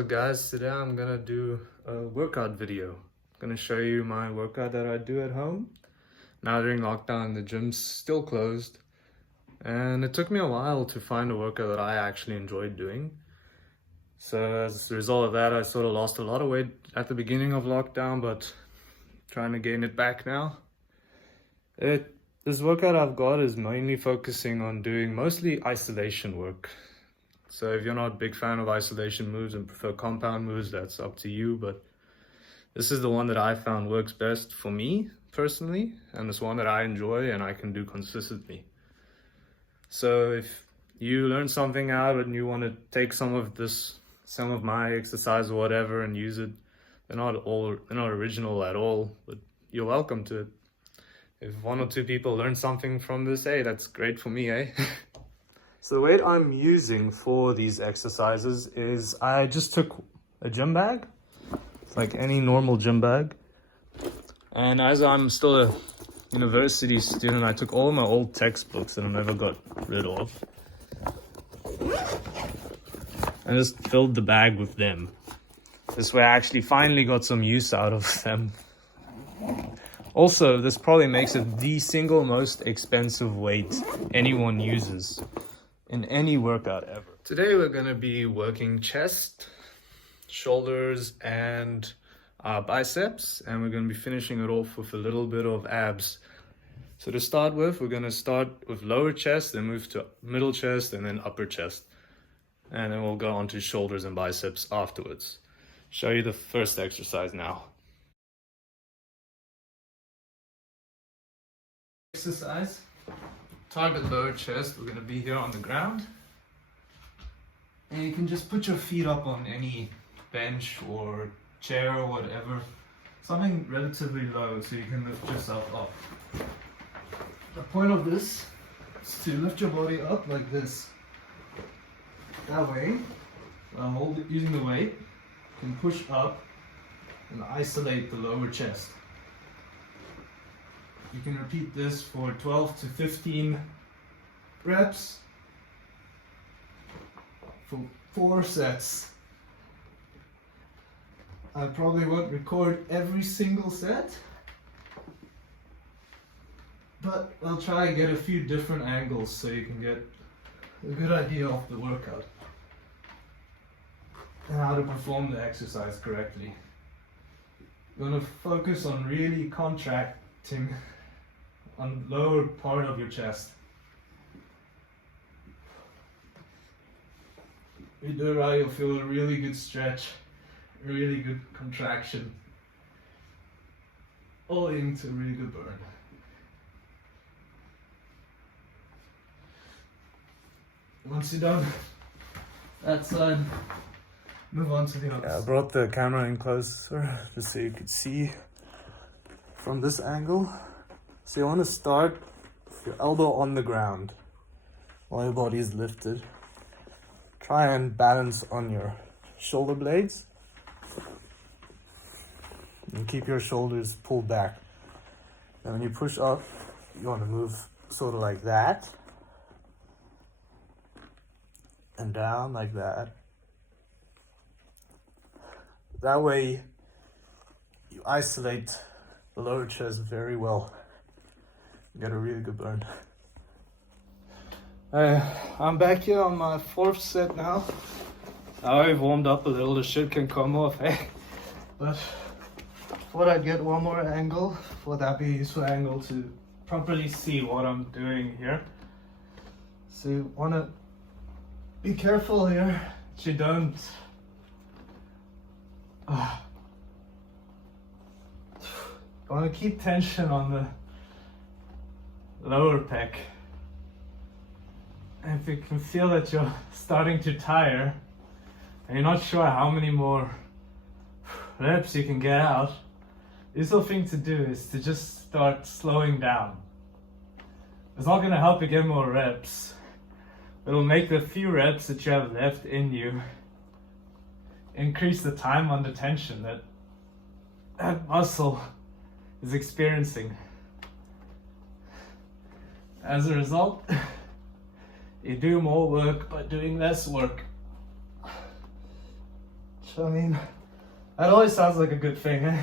it, guys? Today I'm gonna do a workout video. I'm gonna show you my workout that I do at home. Now during lockdown, the gym's still closed, and it took me a while to find a workout that I actually enjoyed doing. So as a result of that, I sort of lost a lot of weight at the beginning of lockdown, but trying to gain it back now. This workout I've got is mainly focusing on doing mostly isolation work. So if you're not a big fan of isolation moves and prefer compound moves, that's up to you. But this is the one that I found works best for me personally, and it's one that I enjoy and I can do consistently. So if you learn something out and you want to take some of my exercise or whatever and use it, they're not original at all, but you're welcome to it. If one or two people learn something from this, hey, that's great for me, eh? So the weight I'm using for these exercises is I just took a gym bag. It's like any normal gym bag. And as I'm still a university student, I took all my old textbooks that I never got rid of. I just filled the bag with them. This way I actually finally got some use out of them. Also, this probably makes it the single most expensive weight anyone uses in any workout ever. Today we're gonna be working chest, shoulders, and biceps, and we're gonna be finishing it off with a little bit of abs. So to start with, we're gonna start with lower chest, then move to middle chest, and then upper chest. And then we'll go on to shoulders and biceps afterwards. Show you the first exercise now. Exercise. Target lower chest. We're going to be here on the ground. And you can just put your feet up on any bench or chair or whatever. Something relatively low so you can lift yourself up. The point of this is to lift your body up like this. That way, while using the weight, you can push up and isolate the lower chest. You can repeat this for 12 to 15 reps for 4 sets. I probably won't record every single set, but I'll try and get a few different angles so you can get a good idea of the workout and how to perform the exercise correctly. You're going to focus on really contracting on the lower part of your chest. If you do it right, you'll feel a really good stretch, a really good contraction, all leading to a really good burn. Once you're done that side, move on to the other. Yeah, I brought the camera in closer just so you could see from this angle. So you want to start with your elbow on the ground while your body is lifted. Try and balance on your shoulder blades and keep your shoulders pulled back. And when you push up, you want to move sort of like that and down like that. That way you isolate the lower chest very well. You get a really good burn. I'm back here on my 4th set now. I've warmed up a little, the shit can come off, eh? But thought I'd get one more angle. Thought that'd be a useful angle to properly see what I'm doing here. So you wanna be careful here that you don't you wanna keep tension on the lower pec. And if you can feel that you're starting to tire and you're not sure how many more reps you can get out, the useful thing to do is to just start slowing down. It's not going to help you get more reps. It'll make the few reps that you have left in you increase the time under tension that muscle is experiencing. As a result, you do more work by doing less work. I mean, that always sounds like a good thing, eh?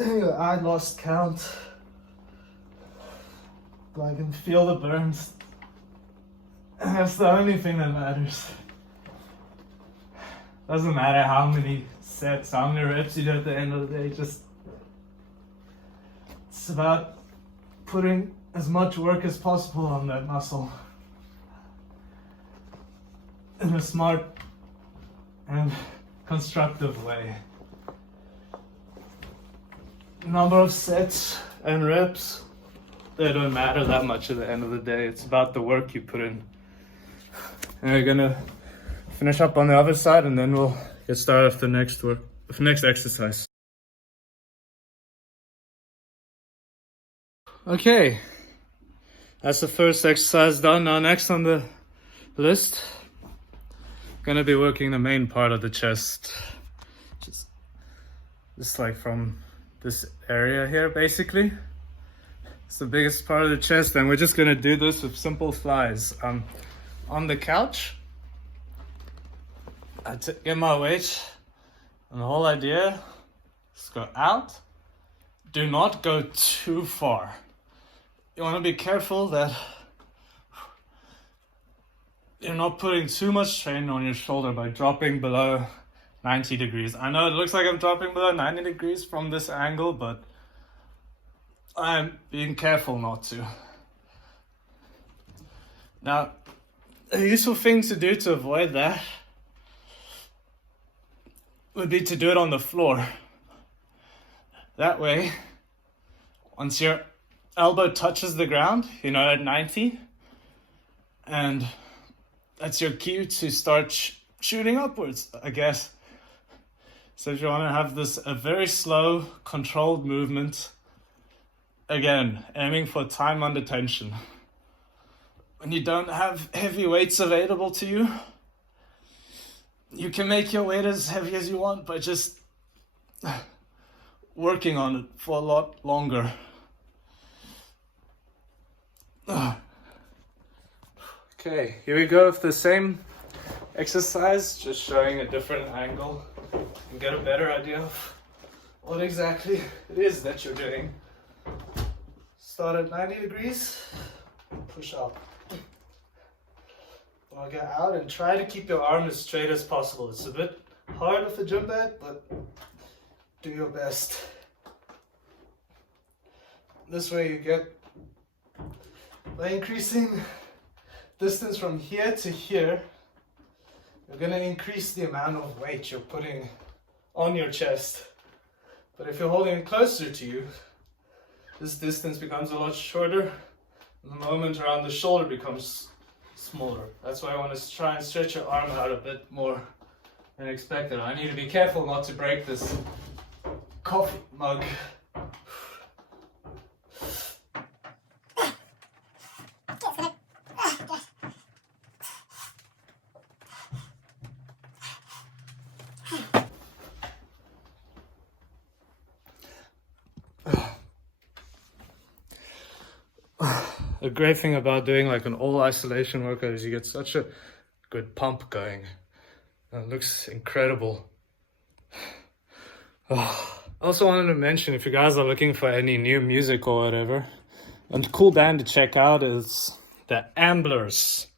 Anyway, I lost count. But I can feel the burns. And that's the only thing that matters. Doesn't matter how many sets, how many reps you do at the end of the day, just it's about putting as much work as possible on that muscle in a smart and constructive way. Number of sets and reps, they don't matter that much at the end of the day. It's about the work you put in. And we're gonna finish up on the other side and then we'll get started with the next exercise. Okay, that's the first exercise done. Now next on the list, gonna be working the main part of the chest. Just like from this area here, basically. It's the biggest part of the chest, and we're just gonna do this with simple flies. On the couch, I get my weight, and the whole idea is go out. Do not go too far. You want to be careful that you're not putting too much strain on your shoulder by dropping below 90 degrees. I know it looks like I'm dropping below 90 degrees from this angle, but I'm being careful not to. Now, a useful thing to do to avoid that would be to do it on the floor. That way, once your elbow touches the ground, you're not at 90, and that's your cue to start shooting upwards, I guess. So if you want to have this a very slow, controlled movement, again, aiming for time under tension. When you don't have heavy weights available to you, you can make your weight as heavy as you want by just working on it for a lot longer. Okay, here we go with the same exercise, just showing a different angle and get a better idea of what exactly it is that you're doing. Start at 90 degrees, push up. Now get out and try to keep your arm as straight as possible. It's a bit hard with the gym bag, but do your best. This way you get, by increasing distance from here to here, you're going to increase the amount of weight you're putting on your chest. But if you're holding it closer to you, this distance becomes a lot shorter, and the moment around the shoulder becomes smaller. That's why I want to try and stretch your arm out a bit more than expected. I need to be careful not to break this coffee mug. The great thing about doing like an all isolation workout is you get such a good pump going. It looks incredible. I also wanted to mention, if you guys are looking for any new music or whatever, a cool band to check out is the Amblers.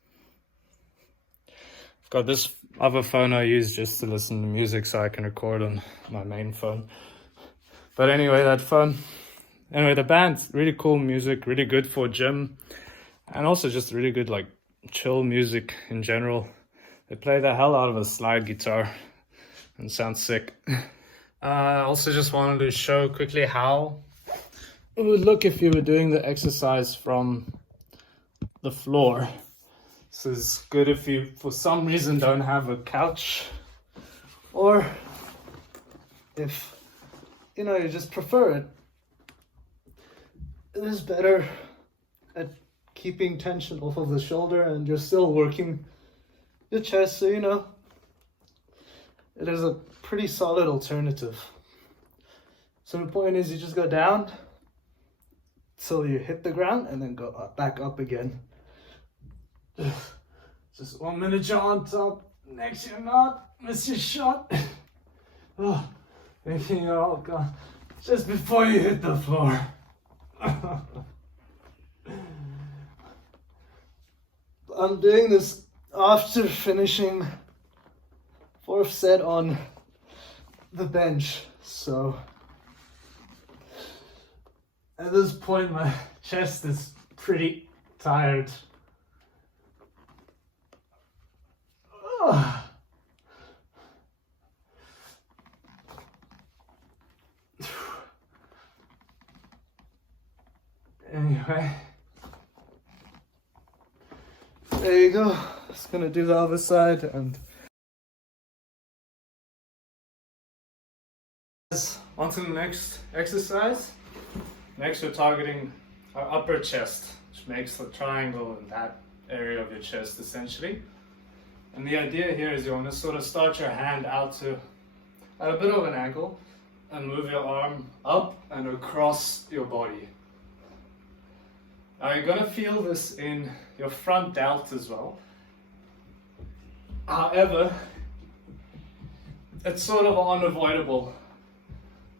I've got this other phone I use just to listen to music so I can record on my main phone. But anyway, the band's really cool music, really good for gym, and also just really good like chill music in general. They play the hell out of a slide guitar and sounds sick. I also just wanted to show quickly how it would look if you were doing the exercise from the floor. This is good if you, for some reason, don't have a couch, or if, you just prefer it. It is better at keeping tension off of the shoulder and you're still working your chest, so it is a pretty solid alternative. So the point is you just go down till you hit the ground and then go back up again. Just 1 minute jaw on top. Next you're not. Miss your shot. Oh, thinking you're all gone. Just before you hit the floor. I'm doing this after finishing 4th set on the bench, so at this point my chest is pretty tired. Ugh. Anyway, there you go. Just gonna do the other side and on to the next exercise. Next we're targeting our upper chest, which makes the triangle in that area of your chest essentially. And the idea here is you want to sort of start your hand out at a bit of an angle and move your arm up and across your body. Now you're going to feel this in your front delt as well. However, it's sort of unavoidable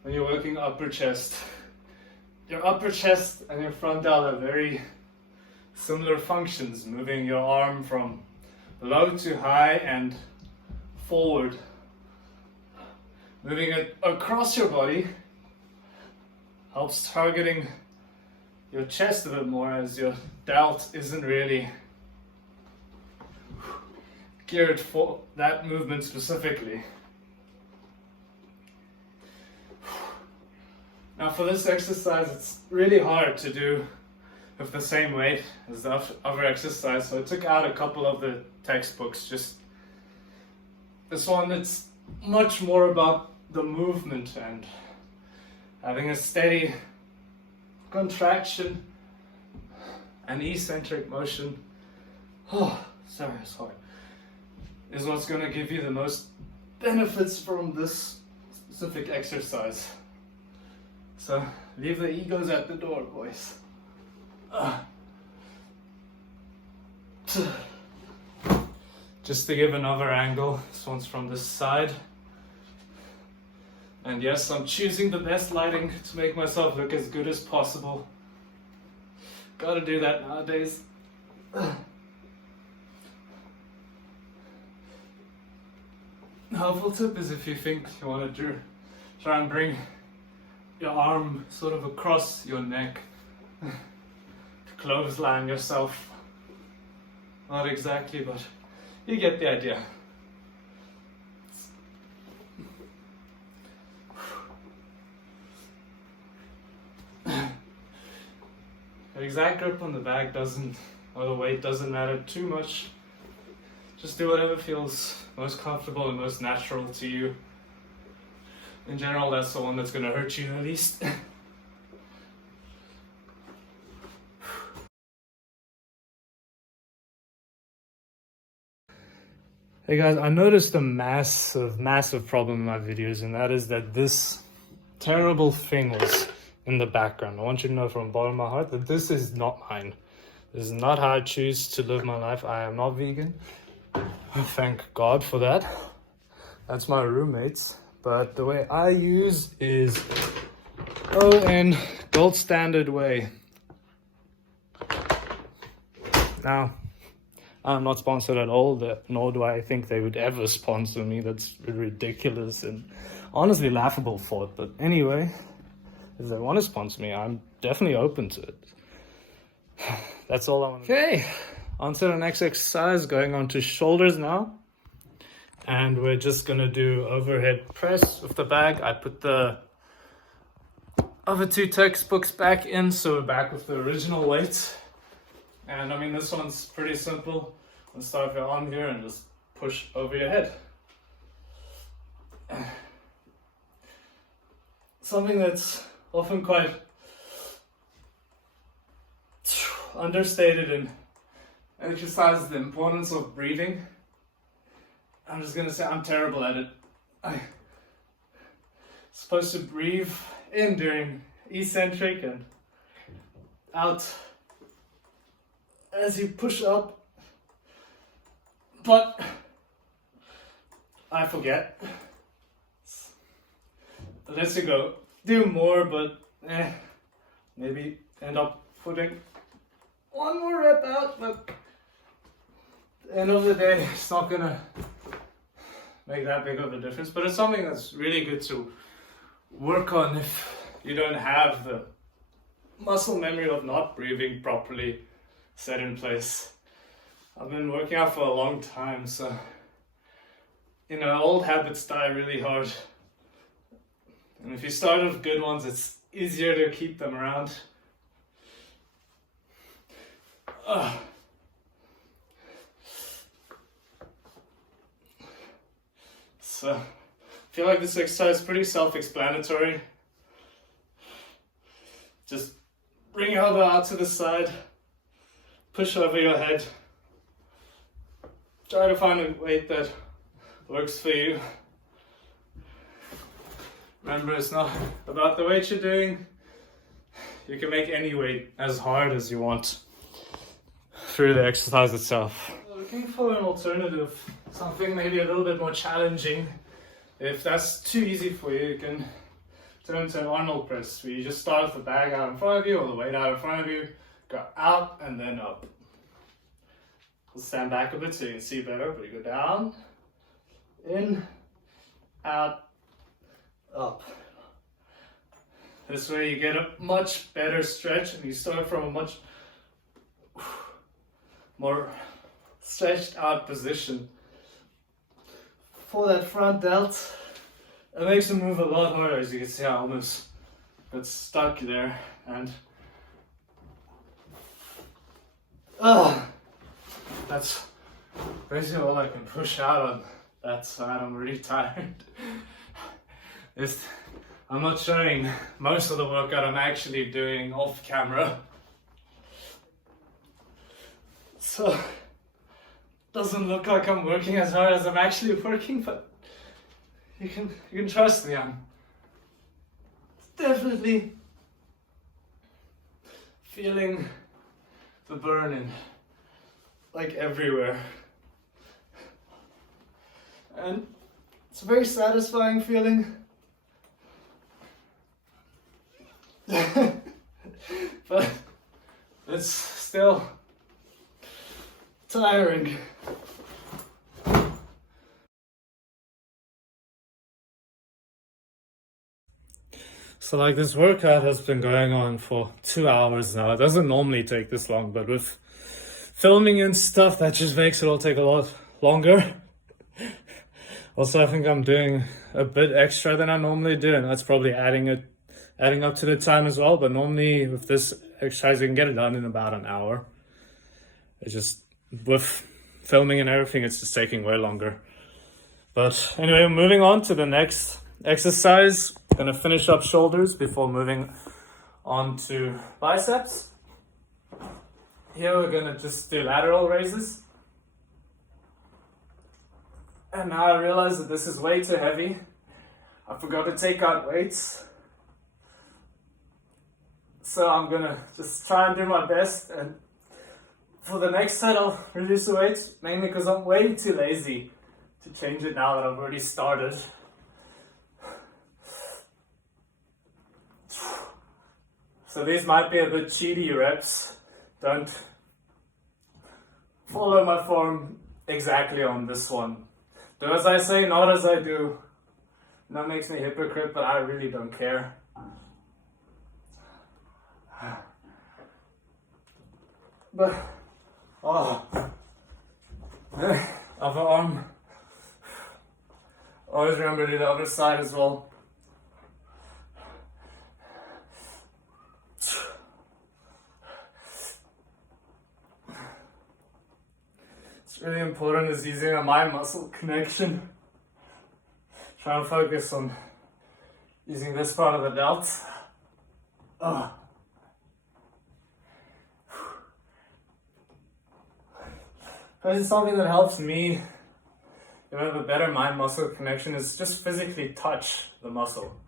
when you're working upper chest. Your upper chest and your front delt have very similar functions, moving your arm from low to high and forward. Moving it across your body helps targeting your chest a bit more, as your delt isn't really geared for that movement specifically. Now for this exercise, it's really hard to do with the same weight as the other exercise, so I took out a couple of the textbooks. Just this one, it's much more about the movement and having a steady contraction and eccentric motion. Oh, sorry, it's hard. Is what's going to give you the most benefits from this specific exercise. So leave the egos at the door, boys. Just to give another angle, this one's from this side. And yes, I'm choosing the best lighting to make myself look as good as possible. Gotta do that nowadays. Helpful tip is, if you think you want to try and bring your arm sort of across your neck to clothesline yourself. Not exactly, but you get the idea. The exact grip on the bag doesn't, or the weight doesn't matter too much. Just do whatever feels most comfortable and most natural to you. In general, that's the one that's going to hurt you the least. Hey guys, I noticed a massive problem in my videos, and that is that this terrible thing was in the background. I want you to know from the bottom of my heart that this is not mine. This is not how I choose to live my life. I am not vegan. Thank God for that. That's my roommate's. But the way I use is ON, gold standard way. Now, I'm not sponsored at all, nor do I think they would ever sponsor me. That's ridiculous and honestly laughable thought. But anyway, if they want to sponsor me, I'm definitely open to it. That's all I want to do. Okay, on to the next exercise, going on to shoulders now. And we're just going to do overhead press with the bag. I put the other two textbooks back in, so we're back with the original weight. And I mean, this one's pretty simple. Let's start with your arm here and just push over your head. Something that's often quite understated in exercise, the importance of breathing. I'm just gonna say I'm terrible at it. I'm supposed to breathe in during eccentric and out as you push up. But I forget. But let's go do more, but maybe end up putting one more rep out, but at the end of the day, it's not gonna make that big of a difference. But it's something that's really good to work on if you don't have the muscle memory of not breathing properly set in place. I've been working out for a long time, so old habits die really hard. And if you start with good ones, it's easier to keep them around. So I feel like this exercise is pretty self-explanatory. Just bring your elbow out to the side, push over your head. Try to find a weight that works for you. Remember, it's not about the weight you're doing. You can make any weight as hard as you want through the exercise itself. Looking for an alternative, something maybe a little bit more challenging. If that's too easy for you, you can turn to an Arnold press, where you just start with the bag out in front of you or the weight out in front of you, go out and then up. We'll stand back a bit so you can see better, but you go down, in, out, up. This way you get a much better stretch and you start from a much more stretched out position. For that front delt, it makes it move a lot harder. As you can see, I almost got stuck there, and that's basically all I can push out on that side. I'm really tired. I'm not showing most of the workout I'm actually doing off camera, so doesn't look like I'm working as hard as I'm actually working, but you can trust me, I'm definitely feeling the burning like everywhere, and it's a very satisfying feeling. But it's still tiring. So like, this workout has been going on for 2 hours now. It doesn't normally take this long, but with filming and stuff, that just makes it all take a lot longer. Also, I think I'm doing a bit extra than I normally do, and that's probably adding up to the time as well. But normally with this exercise, you can get it done in about an hour. It's just with filming and everything, it's just taking way longer. But anyway, moving on to the next exercise. Gonna finish up shoulders before moving on to biceps. Here we're gonna just do lateral raises. And now I realize that this is way too heavy. I forgot to take out weights. So I'm gonna just try and do my best, and for the next set I'll reduce the weights, mainly because I'm way too lazy to change it now that I've already started. So these might be a bit cheaty reps. Don't follow my form exactly on this one. Do as I say, not as I do. That makes me a hypocrite, but I really don't care. But, other arm. Always remember to do the other side as well. It's really important is using a mind muscle connection. Try to focus on using this part of the delt. This is something that helps me have a better mind muscle connection, is just physically touch the muscle.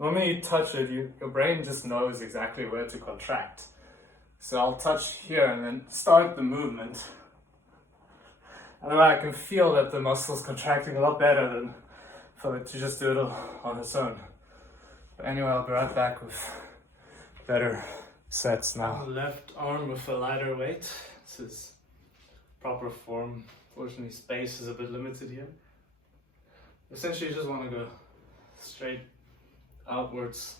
Normally you touch it, your brain just knows exactly where to contract. So I'll touch here and then start the movement. Otherwise, I can feel that the muscle is contracting a lot better than for it to just do it on its own. But anyway, I'll be right back with better sets now. Left arm with a lighter weight. This is proper form. Fortunately, space is a bit limited here. Essentially, you just want to go straight outwards.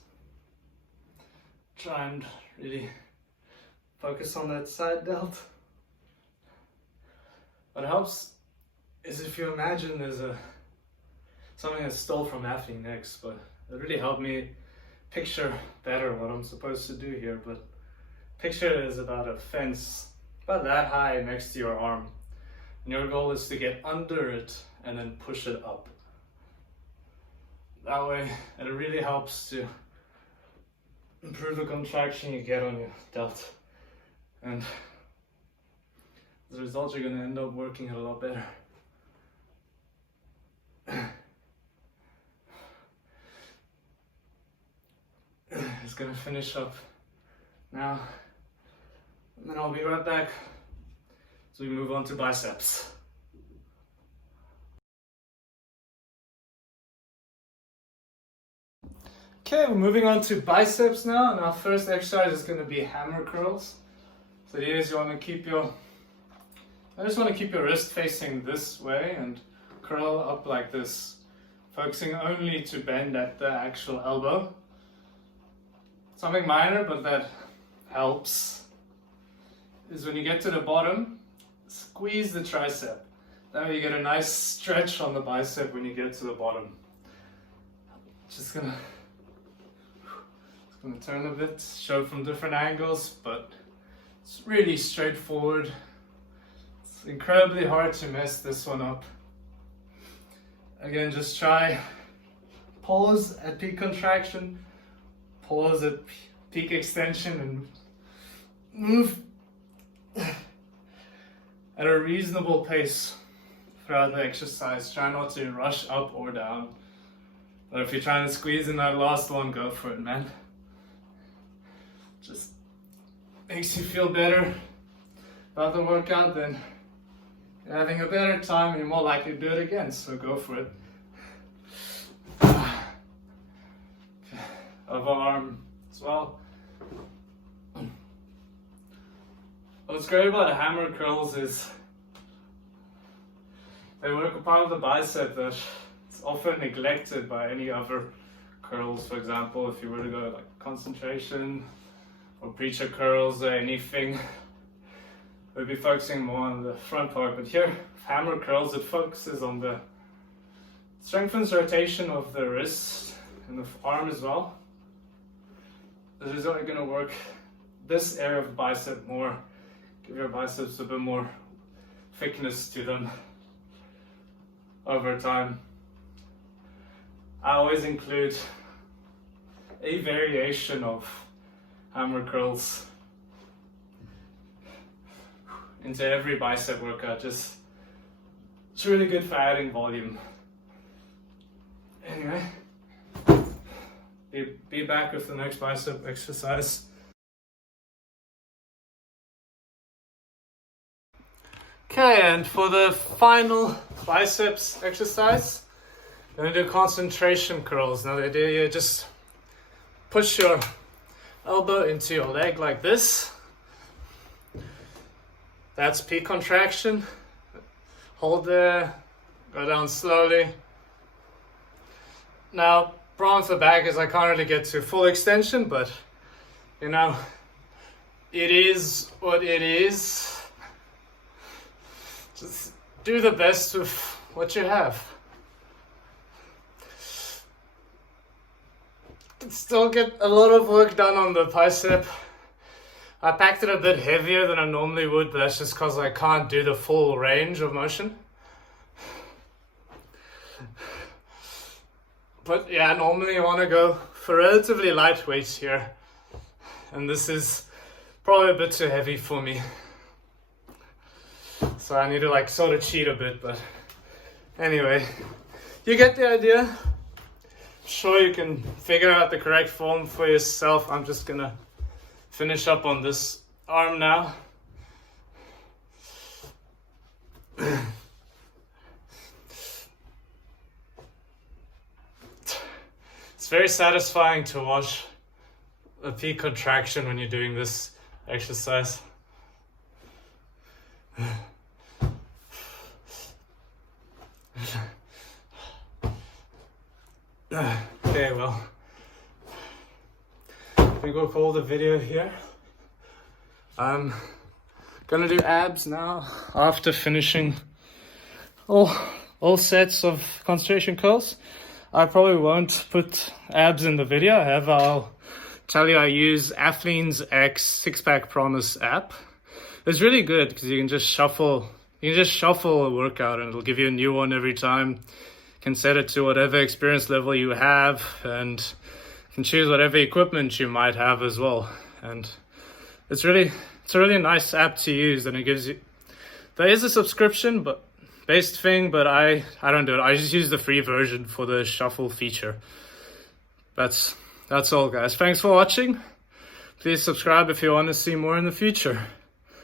Try and really focus on that side delt. What helps is if you imagine there's something that's stole from athlete next, but it really helped me picture better what I'm supposed to do here. But picture it as about a fence, about that high next to your arm. And your goal is to get under it and then push it up. That way, it really helps to improve the contraction you get on your delt. And as a result, you're going to end up working it a lot better. Just going to finish up now, and then I'll be right back as we move on to biceps. Okay, we're moving on to biceps now, and our first exercise is going to be hammer curls. So the idea is you want to keep your wrist facing this way and curl up like this, focusing only to bend at the actual elbow. Something minor, but that helps, is when you get to the bottom, squeeze the tricep. That way you get a nice stretch on the bicep when you get to the bottom. Just gonna turn a bit, show from different angles, but it's really straightforward. It's incredibly hard to mess this one up. Again, just try, pause at peak contraction, pause at peak extension, and move at a reasonable pace throughout the exercise. Try not to rush up or down. But if you're trying to squeeze in that last one, go for it, man. Just makes you feel better about the workout, then you're having a better time and you're more likely to do it again, so go for it. Other arm as well. What's great about the hammer curls is they work a part of the bicep that is often neglected by any other curls. For example, if you were to go like concentration or preacher curls or anything, we'll be focusing more on the front part. But here, hammer curls, it focuses on the strengthens rotation of the wrist and the arm as well. This is only going to work this area of the bicep more, give your biceps a bit more thickness to them over time. I always include a variation of hammer curls into every bicep workout. It's really good for adding volume. Anyway, be back with the next bicep exercise. Okay, and for the final biceps exercise, we're going to do concentration curls. Now the idea here, just push your elbow into your leg like this. That's peak contraction. Hold there, go down slowly. Now, problem with the back is I can't really get to full extension, but you know, it is what it is. Just do the best with what you have. Can still get a lot of work done on the bicep. I packed it a bit heavier than I normally would, but that's just because I can't do the full range of motion. But yeah, normally you want to go for relatively light weights here. And this is probably a bit too heavy for me. So I need to like sort of cheat a bit, but anyway, you get the idea. I'm sure you can figure out the correct form for yourself. I'm just gonna finish up on this arm now. It's very satisfying to watch a peak contraction when you're doing this exercise. Okay, well, I think we'll call the video here. I'm gonna do abs now after finishing all sets of concentration curls. I probably won't put abs in the video. However, I'll tell you I use Athleen's X Six-Pack Promise app. It's really good because you can just shuffle a workout and it'll give you a new one every time. You can set it to whatever experience level you have and you can choose whatever equipment you might have as well. And it's a really nice app to use, and it gives you, there is a subscription based thing, but I don't do it. I just use the free version for the shuffle feature. That's all, guys. Thanks for watching. Please subscribe if you want to see more in the future.